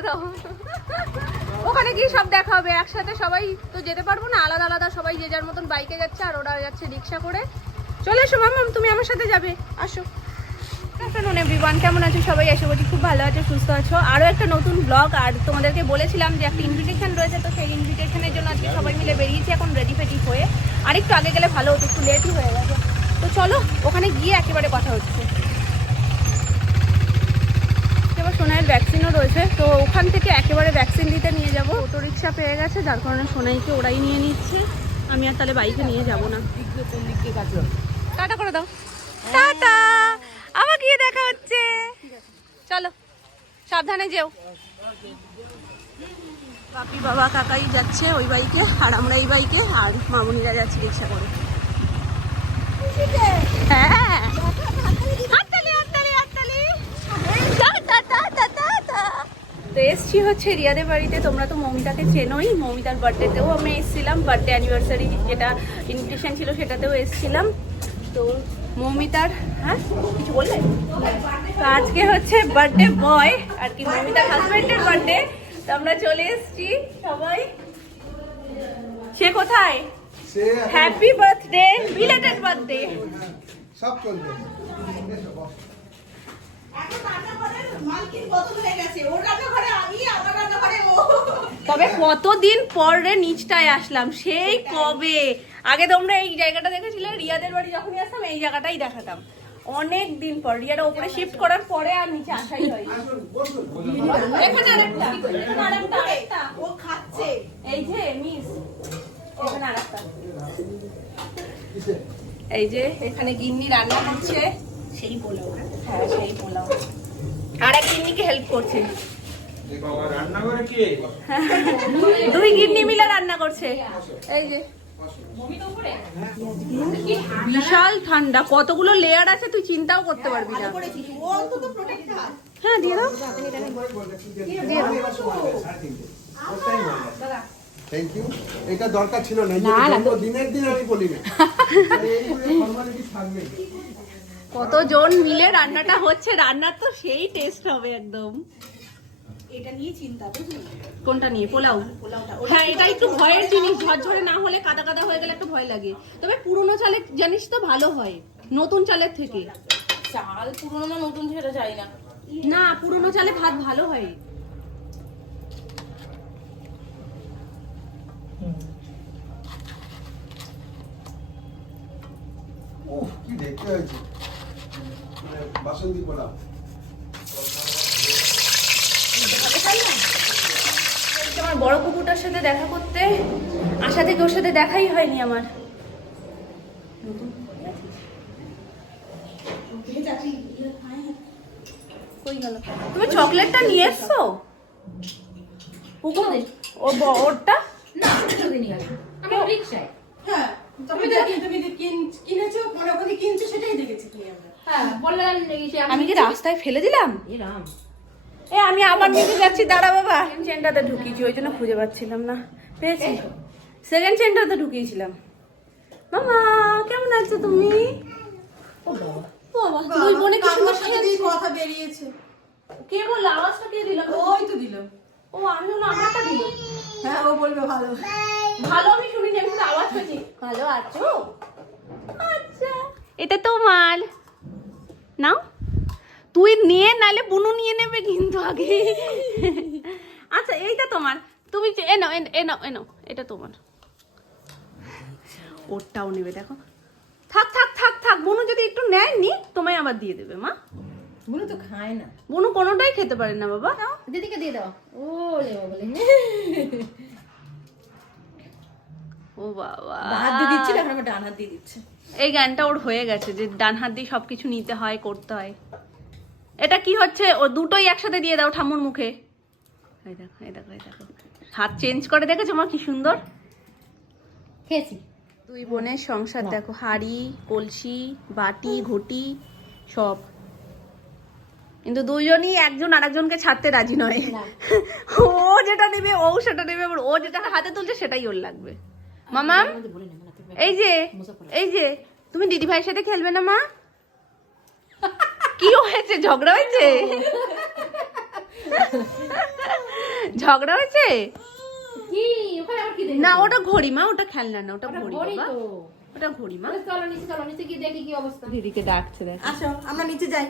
করে দাও। ওখানে গিয়ে সব দেখা হবে একসাথে, সবাই তো যেতে পারবো না, আলাদা আলাদা সবাই যে যার মতন বাইকে যাচ্ছে আর ওরা যাচ্ছে রিক্সা করে। চলে এসো মাম্মাম, তুমি আমার সাথে যাবে, আসো। আফটারনুন এভরিওয়ান, কেমন আছো সবাই? আশা করছি খুব ভালো আছো, সুস্থ আছো। আরও একটা নতুন ব্লগ, আর তোমাদেরকে বলেছিলাম যে একটা ইনভিটেশন রয়েছে, তো সেই ইনভিটেশনের জন্য আজকে সবাই মিলে বেরিয়েছি এখন রেডি ফেডি হয়ে। আর একটু আগে গেলে ভালো হতো, একটু লেটই হয়ে গেছে। তো চলো ওখানে গিয়ে একেবারে কথা হচ্ছে। এবার সোনাইয়ের ভ্যাকসিনও রয়েছে, তো ওখান থেকে একেবারে ভ্যাকসিন দিতে নিয়ে যাবো। অটো রিক্সা পেয়ে গেছে, যার কারণে সোনাইকে ওরাই নিয়ে নিচ্ছে, আমি আর তাহলে বাইকে নিয়ে যাবো না। টাটা করে দাও, টাটা, আবার গিয়ে দেখা হচ্ছে। চলো সাবধানে যেও। বাপি বাবা কাকাই যাচ্ছে ওই বাইকে, আর আমরা এই বাইকে, আর মামুনিরা যাচ্ছে রিক্সা করে। হ্যাঁ, তো এসছি হচ্ছে রিয়াদের বাড়িতে। তোমরা তো মৌমিতাকে চেনোই, মৌমিতার বার্থডেতেও আমি এসেছিলাম, বার্থডে অ্যানিভার্সারি যেটা ইনভিটেশন ছিল সেটাতেও এসেছিলাম। তো মৌমিতার, হ্যাঁ কিছু বললে? তো আজকে হচ্ছে বার্থডে বয় আর কি, মৌমিতার হাজব্যান্ডের বার্থডে। তো আমরা চলে এসেছি সবাই। সে কোথায়? হ্যাপি বার্থডে, বিলেটেড বার্থডে সব চলবে। তবে কতদিন পরে নিচটায় আসলাম, সেই কবে। আগে তোমরা এই জায়গাটা দেখেছিলে, রিয়াদের বাড়ি যখনই আসতাম এই জায়গাটাই দেখাতাম। অনেক দিন পর রিয়াটা উপরে শিফট করার পরে আর নিচে আসাই হয়। ও খাচ্ছে, এই যে মিস, এখানে আরেকটা, এই যে এখানে গিন্নি রান্না করছে, সেই পোলাও। হ্যাঁ সেই পোলাও, আর এক গিন্নিকে হেল্প করছে। দুই গিন্নি মিলে রান্না করছে। এই যে বিশাল ঠান্ডা, কতগুলো লেয়ার আছে তুই চিন্তাও করতে পারবি না। হ্যাঁ দিয়ে দাও, থ্যাংক ইউ। এটা দরকার ছিল না, দিনের দিন আমি বলি না। কতজন মিলে রান্নাটা হচ্ছে, রান্নার তো সেই টেস্ট হবে একদম। এটা নিয়ে চিন্তা, বুঝলি? কোনটা নিয়ে? পোলাও? হ্যাঁ এটা একটু ভয়ের জিনিস, ঝরঝরে না হলে কাদা কাদা হয়ে গেলে একটু ভয় লাগে। তবে পুরনো চালের জানিস তো ভালো হয় নতুন চালের থেকে। চাল পুরনো না নতুন সেটা চাই না। না পুরনো চালে ভাত ভালো হয়। কি দেখতে হয়েছে বাসন্তী পোলাও। আমার বড় কুকুরটার সাথে দেখা করতে আশা থেকে ওর সাথে দেখাই হয়নি আমার। কই গেল? তুমি চকলেটটা নিয়ে এসছো? ওরটা না নিয়ে আসো, আমি রিকশায়। হ্যাঁ তুমি কিনেছো, মনে করে কিনছো, সেটাই দেখেছি কি আমরা। হ্যাঁ বললাম আমি কি রাস্তায় ফেলে দিলাম? এরাম আমি আবার নিতে যাচ্ছি, দাঁড়া বাবা। চেনটাতে ঢুকিয়েছি ওই জন্য খুঁজে পাচ্ছিলাম না, পেয়েছি। সেকেন্ড চেনটাতে ঢুকিয়েছিলাম। মামা কেমন আছো তুমি? ও বাবা, দুই বোনে কি সুন্দর খেলছে। কথা বেরিয়েছে। কে বললো? আওয়াজটা কে দিল? ওই তো দিল। ও আমি হলো আমারটা দিল। হ্যাঁ ও বলবে ভালো ভালো আমি শুনিনি, আমি শুধু আওয়াজ পেয়েছি। ভালো আছো? আচ্ছা এটা তোমার, নাও তুই নিয়ে, নালে বুনু নিয়ে নেবে কিন্তু আগে। আচ্ছা এইটা তোমার, তুমি এ নাও এ নাও এ নাও, এটা তোমার। ওরটাও নেবে, দেখো। থাক থাক থাক থাক, বুনু যদি একটু নেয় নি তোমায় আবার দিয়ে দেবে মা। বুনু তো খায় না, বুনু কোনোটাই খেতে পারে না বাবা। দিদিকে দিয়ে দাও। ও রে বলে ও বাবা, হাত দিয়ে দিচ্ছি, এখন আমার ডান হাত দিয়ে দিচ্ছে। এই গানটা ওর হয়ে গেছে যে ডান হাত দিয়ে সবকিছু নিতে হয়, করতে হয়। এটা কি হচ্ছে? ও দুটোই একসাথে দিয়ে দাও ঠাম্মুর মুখে। এই দেখো এই দেখো এই দেখো, হাত চেঞ্জ করে দেখেছো মা কি সুন্দর খেয়েছি। দুই বোনের সংসার দেখো, হাঁড়ি কলসি বাটি ঘটি সব, কিন্তু দুইজনই একজন আরেকজনকে ছাড়তে রাজি নয়। ও যেটা নেবে ও সেটা নেবে, আবার ও যেটা হাতে তুলছে সেটাই ওর লাগবে। মামা এই যে এই যে, তুমি দিদি ভাইয়ের সাথে খেলবে না মা? কি হয়েছে, ঝগড়া হয়েছে? ঝগড়া হয়েছে? কি ওখানে আবার কি দেখি? না ওটা ঘড়ি মা, ওটা খেলনা না, ওটা ঘড়ি ঘড়ি বাবা, তো। ওটা ঘড়ি মা। চলো নিচে গিয়ে দেখি কি অবস্থা। দিদিকে ডাকছে দেখ। আসো আমরা নিচে যাই।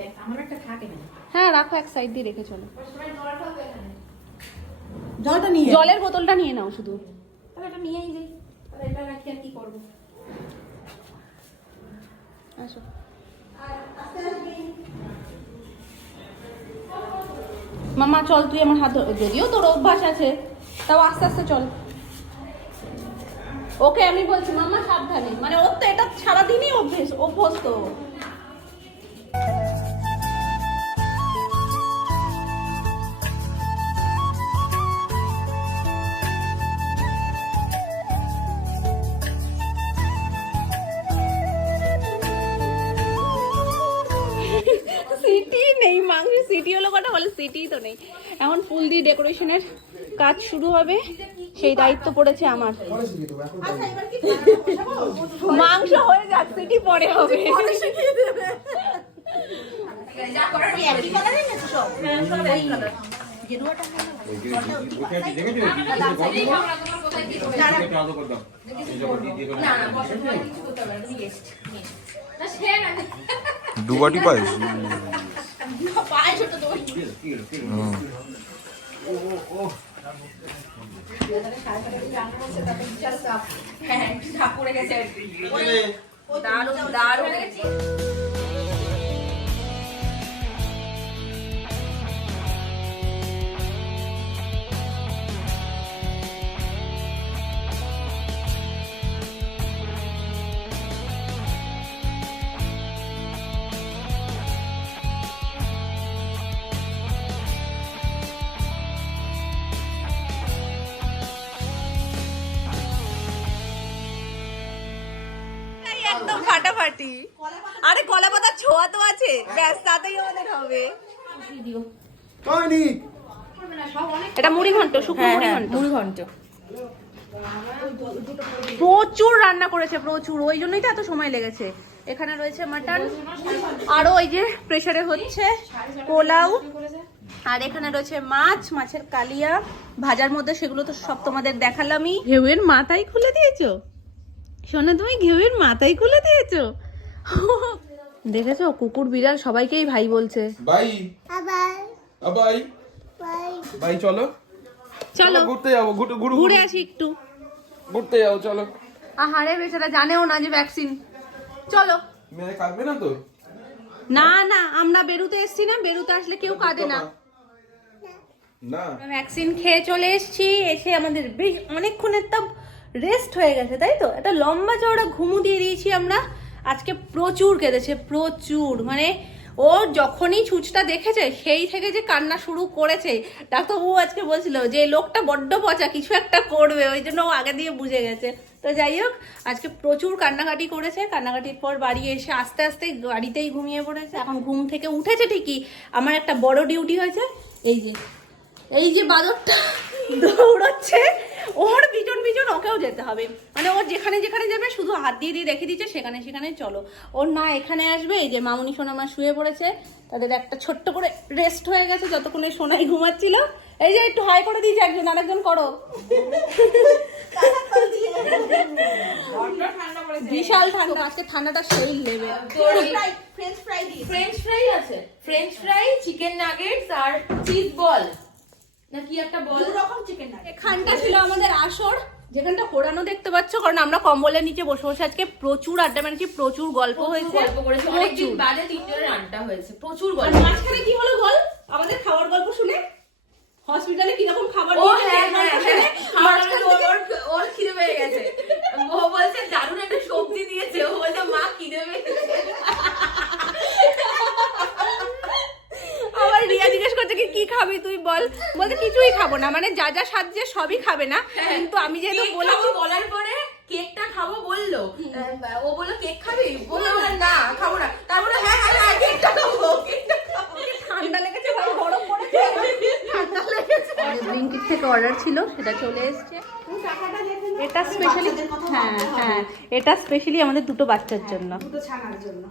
দেখ আমার একটা থাকে না। হ্যাঁ রাখো, এক সাইড দিয়ে রেখে চলো। সবাই জলটাও তো এখানে। জলটা নিয়ে জলের বোতলটা নিয়ে নাও শুধু। তাহলে এটা নিয়েই যাই। তাহলে এটা রাখি আর কি করবো? আসো। মামা চল, তুই আমার হাত ধর। যদিও তোর অভ্যাস আছে, তাও আস্তে আস্তে চল। ওকে আমি বলছি মামা সাবধানে, মানে ওর তো এটা সারাদিনই অভ্যস্ত। সিটি নেই, মাংসের সিটি হলো কটা বলে, সিটি তো নেই। এখন ফুল দিয়ে ডেকোরেশনের কাজ শুরু হবে, সেই দায়িত্ব পড়েছে আমার। পরে শিখিয়ে দেবো, এখন আচ্ছা এবার কি বসাবো? মাংস হয়ে যাক, সিটি পরে হবে। যা করার ওই একই কালারই না সব? সব একই কালার। গেরুয়াটা দু বাটি পায়েস। পায়েস ওটা দই। হ্যাঁ ঝাপ পড়ে গেছে। দারুণ দারুণ। একদম ফাটাফাটি। আরে কলা পাতার ছোঁয়া তো আছে, ব্যাস তাতেই আমাদের হবে। কই নি? এটা মুড়ি ঘন্ট, শুকনো মুড়ি ঘন্ট। মুড়ি ঘন্ট। প্রচুর রান্না করেছে, প্রচুর, ওই জন্যই তো এত সময় লেগেছে। এখানে রয়েছে মাটন, আরো ওই যে প্রেসারে হচ্ছে পোলাও, আর এখানে রয়েছে মাছ, মাছের কালিয়া ভাজার মধ্যে, সেগুলো তো সব তোমাদের দেখালামই। ঘেউয়ের মাথায় খুলে দিয়েছো সোনা, তুমি ঘেউয়ের মাথায় খুলে দিয়েছো। দেখেছো কুকুর বিড়াল সবাইকেই ভাই বলছে। বাই বাই বাই, চলো চলো ঘুরতে যাবো, ঘুরে আসি একটু। ঘুরতে যাবো, চলো। আহারে বেচারা জানেও না যে ভ্যাকসিন। চলো। মেয়ে কাঁদবে না তো? না না, আমরা বেরুতে এসছি না, বেরুতে আসলে কেউ কাঁদে না। না ভ্যাকসিন খেয়ে চলে এসেছি, এসে আমাদের বেশ অনেকক্ষণের তো রেস্ট হয়ে গেছে, তাই তো? একটা লম্বা চওড়া ঘুমু দিয়ে দিয়েছি আমরা। আজকে প্রচুর কেঁদেছে, প্রচুর, মানে ও যখনই ছুঁচটা দেখেছে সেই থেকে যে কান্না শুরু করেছে। ডাক্তারবাবু আজকে বলছিল যে লোকটা বড্ড পচা, কিছু একটা করবে, ওই জন্য ও আগে দিয়ে বুঝে গেছে। তো যাই হোক, আজকে প্রচুর কান্নাকাটি করেছে। কান্নাকাটির পর বাড়ি এসে আস্তে আস্তে গাড়িতেই ঘুমিয়ে পড়েছে। এখন ঘুম থেকে উঠেছে ঠিকই, আমার একটা বড় ডিউটি হয়েছে। এই যে বাদরটা দৌড়চ্ছে, ওর পিছন পিছন ওকেও যেতে হবে। মানে ওর যেখানে যেখানে যাবে শুধু হাত দিয়ে দিয়ে রেখে দিচ্ছে, সেখানে সেখানে চলো। ওর না এখানে আসবে, এই যে মামুনি সোনা মা শুয়ে পড়েছে, তাদের একটা ছোট্ট করে রেস্ট হয়ে গেছে যতক্ষণে সোনাই ঘুমাচ্ছিল। এই যে একটু হাই করে দিয়েছে একজন, আরেকজন করো। বিশাল ঠান্ডা আজকে, ঠান্ডাটা সেই লেভেল। ফ্রেঞ্চ ফ্রাই আছে, ফ্রেঞ্চ ফ্রাই, চিকেন নাগেটস আর চিজ বল না কি একটা বল। এখানটা ছিল আমাদের আসর, যেখানটা ঘোরানো দেখতে পাচ্ছ, কারণ আমরা কম্বলের নিচে বসে বসে আজকে প্রচুর আড্ডা মেরেছি, প্রচুর গল্প হয়েছে। গল্প করেছে, অনেকদিন বাদে তিনজনের আড্ডা হয়েছে, প্রচুর আর গল্প। মাঝখানে কি হলো বল, আমাদের খাওয়ার গল্প শুনে হসপিটালে কিরকম খাবার ও দিয়েছে, হ্যাঁ সেই হ্যাঁ গল্প হ্যাঁ, শুনে মাঝখানে ওর খিদে পেয়ে গেছে। ও বলছে দারুণ একটা সবজি দিয়েছে, ও বলছে মা খিদে পেয়েছে। আবার রিয়া জিজ্ঞেস করছে কি খাবি তুই বল, বলতে কিছুই খাবো না, মানে যা যা সাজছে সবই খাবে না, কিন্তু আমি যেহেতু কেক বলেছি খাবো বলার পরে কেকটা খাবো বললো, ও বললো কেক খাবি, বললো না খাবো না, তারপরে হ্যাঁ হ্যাঁ হ্যাঁ কেকটা খাবো, কেকটা খাবো। ঠান্ডা লেগেছে, ভালো গরম পড়েছে, ঠান্ডা লেগেছে। ব্লিঙ্কিট থেকে অর্ডার ছিল, সেটা চলে এসেছে। এটা স্পেশালি, হ্যাঁ হ্যাঁ, এটা স্পেশালি আমাদের দুটো বাচ্চার জন্য। দুটো ছানার জন্য।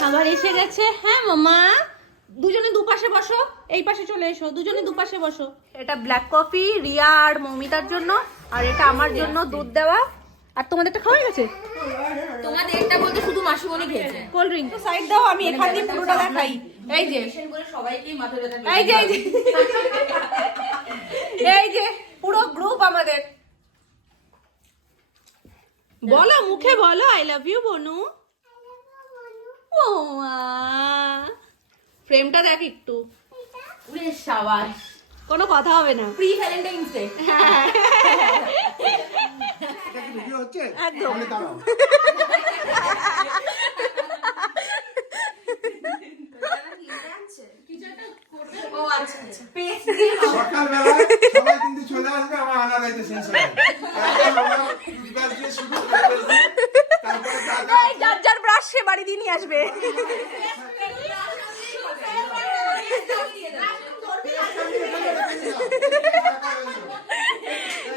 খাবার এসে গেছে। হ্যাঁ মামা, দুজনে দুপাশে বসো, এই পাশে চলে এসো, দুজনে দুপাশে বসো। এটা ব্ল্যাক কফি রিয়া আর মৌমিতার জন্য, আর এটা আমার জন্য দুধ দেওয়া। আর তোমাদেরটা খাওয়া গেছে? তোমাদের একটা বলতে শুধু মাসিমণি খেয়েছে। কোল্ড ড্রিঙ্ক সাইড দাও, আমি এখান দিয়ে পুরোটা দেখাই। এই যে বলে সবাইকেই মাথা ব্যথা এই যে এই যে পুরো গ্রুপ আমাদের। বলো, মুখে বলো আই লাভ ইউ বনু। ও ফ্রেমটা দেখ একটু। উরে শাবাশ, কোনো কথা হবে না। Pre Valentine's day. এটা কি ভিডিও হচ্ছে? একদম। তাহলে দাঁড়াও। ও আচ্ছা আচ্ছা। সকালবেলা সবাই কিন্তু চলে আসবে আমার আনাড়াইতে শেষ হয়ে যাবে। এখন আমরা বিকাশ দিয়ে শুরু করে তারপরে টাকা এই যার যার ব্রাশ সে বাড়ি দিয়ে নিয়ে আসবে।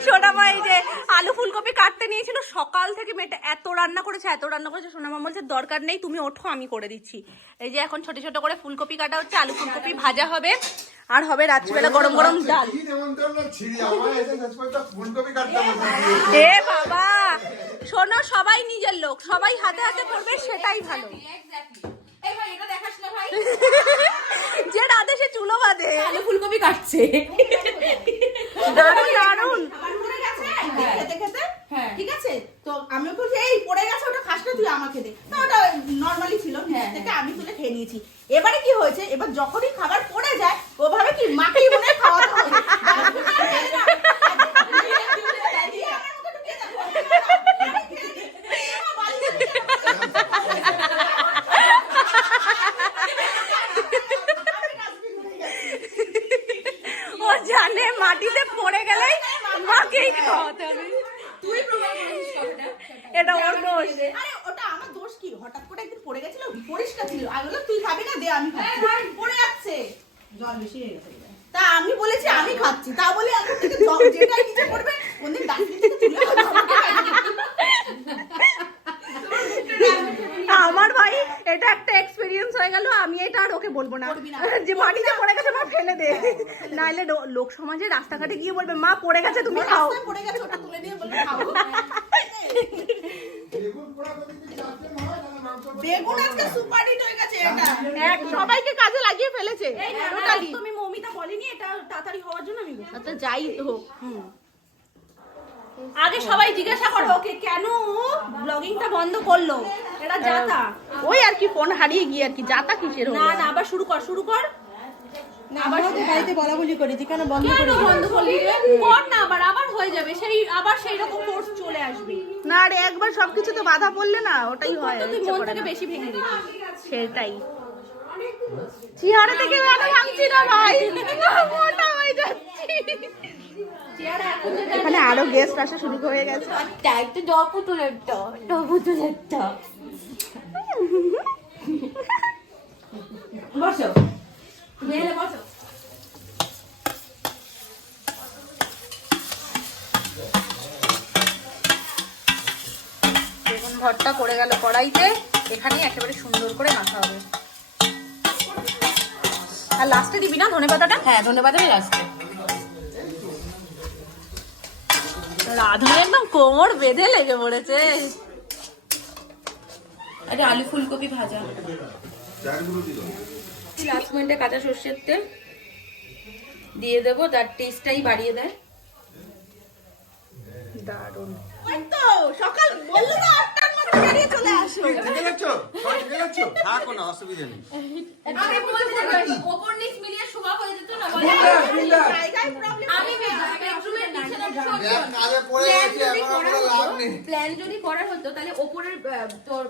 সোনামা এই যে আলু ফুলকপি কাটতে নিয়েছিল, সকাল থেকে মেয়েটা এত রান্না করেছে সোনামা বলছে দরকার নেই, তুমি ওঠো আমি করে দিচ্ছি। এই যে এখন ছোট ছোট করে ফুলকপি কাটা হচ্ছে, আলু ফুলকপি ভাজা হবে, আর হবে রাত্রিবেলা গরম গরম ডাল। কি নেমন্তন্ন ছিড়ি আমার এসে শেষ পর্যন্ত ফুলকপি কাটতে বসে। এ বাবা শোনো, সবাই নিজের লোক, সবাই হাতে হাতে করবে, সেটাই ভালো। এই ভাই এটা দেখাস না ভাই, যে রাধে সে চুলো বাঁধে, আলু ফুলকপি কাটছে। দারুণ দারুণ। খেতে খেতে হ্যাঁ। ঠিক আছে, তো আমি বলছি এই পড়ে গেছে ওটা খাস না, তুই আমাকে দে। না ওটা নরমালি ছিল, নিচ থেকে আমি তুলে খেয়ে নিয়েছি। এবারে কি হয়েছে, এবার যখনই খাবার পড়ে যায় ওভাবে কি মাকেই মনে হয় খাওয়াতে হবে। ও জানে মাটিতে পড়ে গেলেই মাকেই খাওয়াতে হবে। তুই প্রমাণ করেছিস কথাটা। এটা ওর দোষ। আরে ওটা আমার দোষ কি, হঠাৎ করে একদিন পড়ে গেছিল, পরিষ্কার ছিল, আমি বললাম তুই খাবি না, দে আমি খাচ্ছি। পড়ে যাচ্ছে, জল বেশি হয়ে গেছে। তা আমি বলেছি আমি খাচ্ছি, তা বলে এখন থেকে যেটা নিচে পড়বে কোনদিন ডাস্টবিন থেকে তুলে আমার ভাই এটা একটা এক্সপেরিয়েন্স হয়ে গেল, আমি এটা আর ওকে বলবো না যে মাটিতে পড়ে গেছে মা ফেলে দে, নাইলে লোক সমাজে রাস্তাঘাটে গিয়ে বলবে মা পড়ে গেছে তুমি খাও। পড়ে গেছে ওটা তুলে দিয়ে বললো খাবো। বেগুন পোড়া যদি চারটে হয় তাহলে মাংস বেগুন আজকে সুপার হিট হয়ে গেছে এটা। সবাইকে কাজে লাগিয়ে ফেলেছে টোটালি। তুমি মৌমিতা বলেনি এটা তাড়াতাড়ি হওয়ার জন্য? আমি আচ্ছা যাই হোক, আগে সবাই জিজ্ঞাসা করো ওকে কেন ব্লগিংটা বন্ধ করলো। এটা জাতা, ওই আর কি ফোন হারিয়ে গিয়ে আর কি, জাতা কিসের হলো। না আবার শুরু কর। আবার বাড়িতে বলা বলি করেছি, কেন বন্ধ কেন বন্ধ করলি? কর না, আবার হয়ে যাবে, সেই রকম কোর্স চলে আসবে না। আরে একবার সবকিছু তো বাধা পড়লে না, ওটাই হয়, তুই মন থেকে বেশি ভেঙে দিবি, সেটাই। চেহারা থেকে এত ভাঙছি না ভাই, মোটা হয়ে যাচ্ছি। এখানে আরো গেস্ট আসা শুরু হয়ে গেছে। তাই তো ডপুতুলেরটা। বসো, মেলে বসো। বেগুন ভর্তা করে গেল কড়াইতে, এখানেই একেবারে সুন্দর করে মাখা হবে। আর লাস্টে দিবি না ধনেপাতাটা? হ্যাঁ ধন্যবাদ, আমি লাস্টে। রাধুনি একদম কোমর বেঁধে লেগে পড়েছে। একটা আলু ফুলকপি ভাজা, লাস্ট মিনিটে কাঁচা সর্ষের তেল দিয়ে দেবো, তার টেস্টটাই বাড়িয়ে দেয়। দারুণ। তো সকাল বললো না 8টার মধ্যে বেরিয়ে চলে আসো। ঠিক আছে ঠিক আছে থাকো না, অসুবিধা নেই। আমি বলতে চাই ওপর নিচ মিলিয়ে শোভা হয়ে যেত না বলে। জায়গায় প্রবলেম। আমি বেডরুমের নিচে কালে পড়ে গেছে, এখন আমরা লাভ নেই। প্ল্যান যদি করা হতো তাহলে ওপরের তোর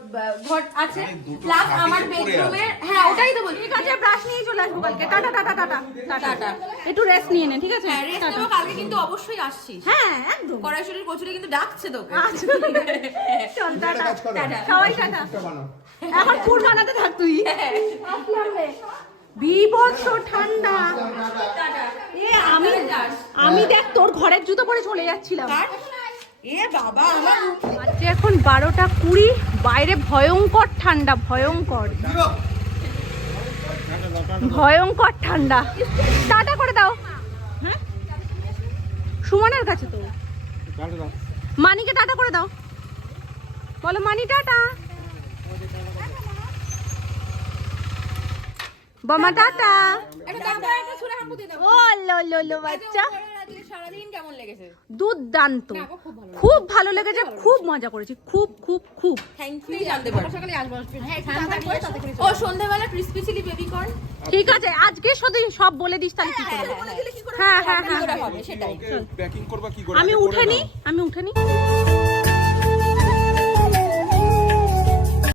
ঘর আছে প্লাস আমার বেডরুমের, হ্যাঁ ওটাই তো বলছি। ঠিক আছে, ব্রাশ নিয়ে চলে আসবো কালকে। Tata tata tata tata. একটু রেস্ট নিয়ে নে, ঠিক আছে? হ্যাঁ রেস্ট নেবো, কালকে কিন্তু অবশ্যই আসছিস। হ্যাঁ একদম। কড়াইশুটির কচুরি কিন্তু ডাকছে তোকে। আচ্ছা চল টাটা। কাজ করো। সবাই টাটা। একটা বানাও। এখন পুর বানাতে থাক তুই। বিভৎস ঠান্ডা। এ আমি দেখ তোর ঘরের জুতো পরে চলে যাচ্ছিলাম। এ বাবা আমার আজকে এখন 12:20, বাইরে ভয়ঙ্কর ঠান্ডা, ভয়ঙ্কর ভয়ঙ্কর ঠান্ডা। টাটা করে দাও। হ্যাঁ সুমনের কাছে তো মানিকে টাটা করে দাও, বলো মানি টাটা। বাবা টাটা। একটা দাম করে একটা ছুঁড়ে হাঁপু দিয়ে দাও। ও লো লো লো বাচ্চা, আজকে সারাদিন কেমন লেগেছে? দুর্দান্ত, না গো, খুব ভালো। খুব ভালো লেগেছে, খুব মজা করেছি, খুব খুব খুব। থ্যাংক ইউ জানতে পারো। সকালে আসবো। হ্যাঁ, ও সন্ধ্যাবেলা ক্রিসপি চিলি বেবি কর্ন ঠিক আছে, আজকে শুধু সব বলে দিস তাহলে কি করবো। হ্যাঁ হ্যাঁ হ্যাঁ হবে সেটাই। প্যাকিং করবা কি করে? আমি উঠে নি।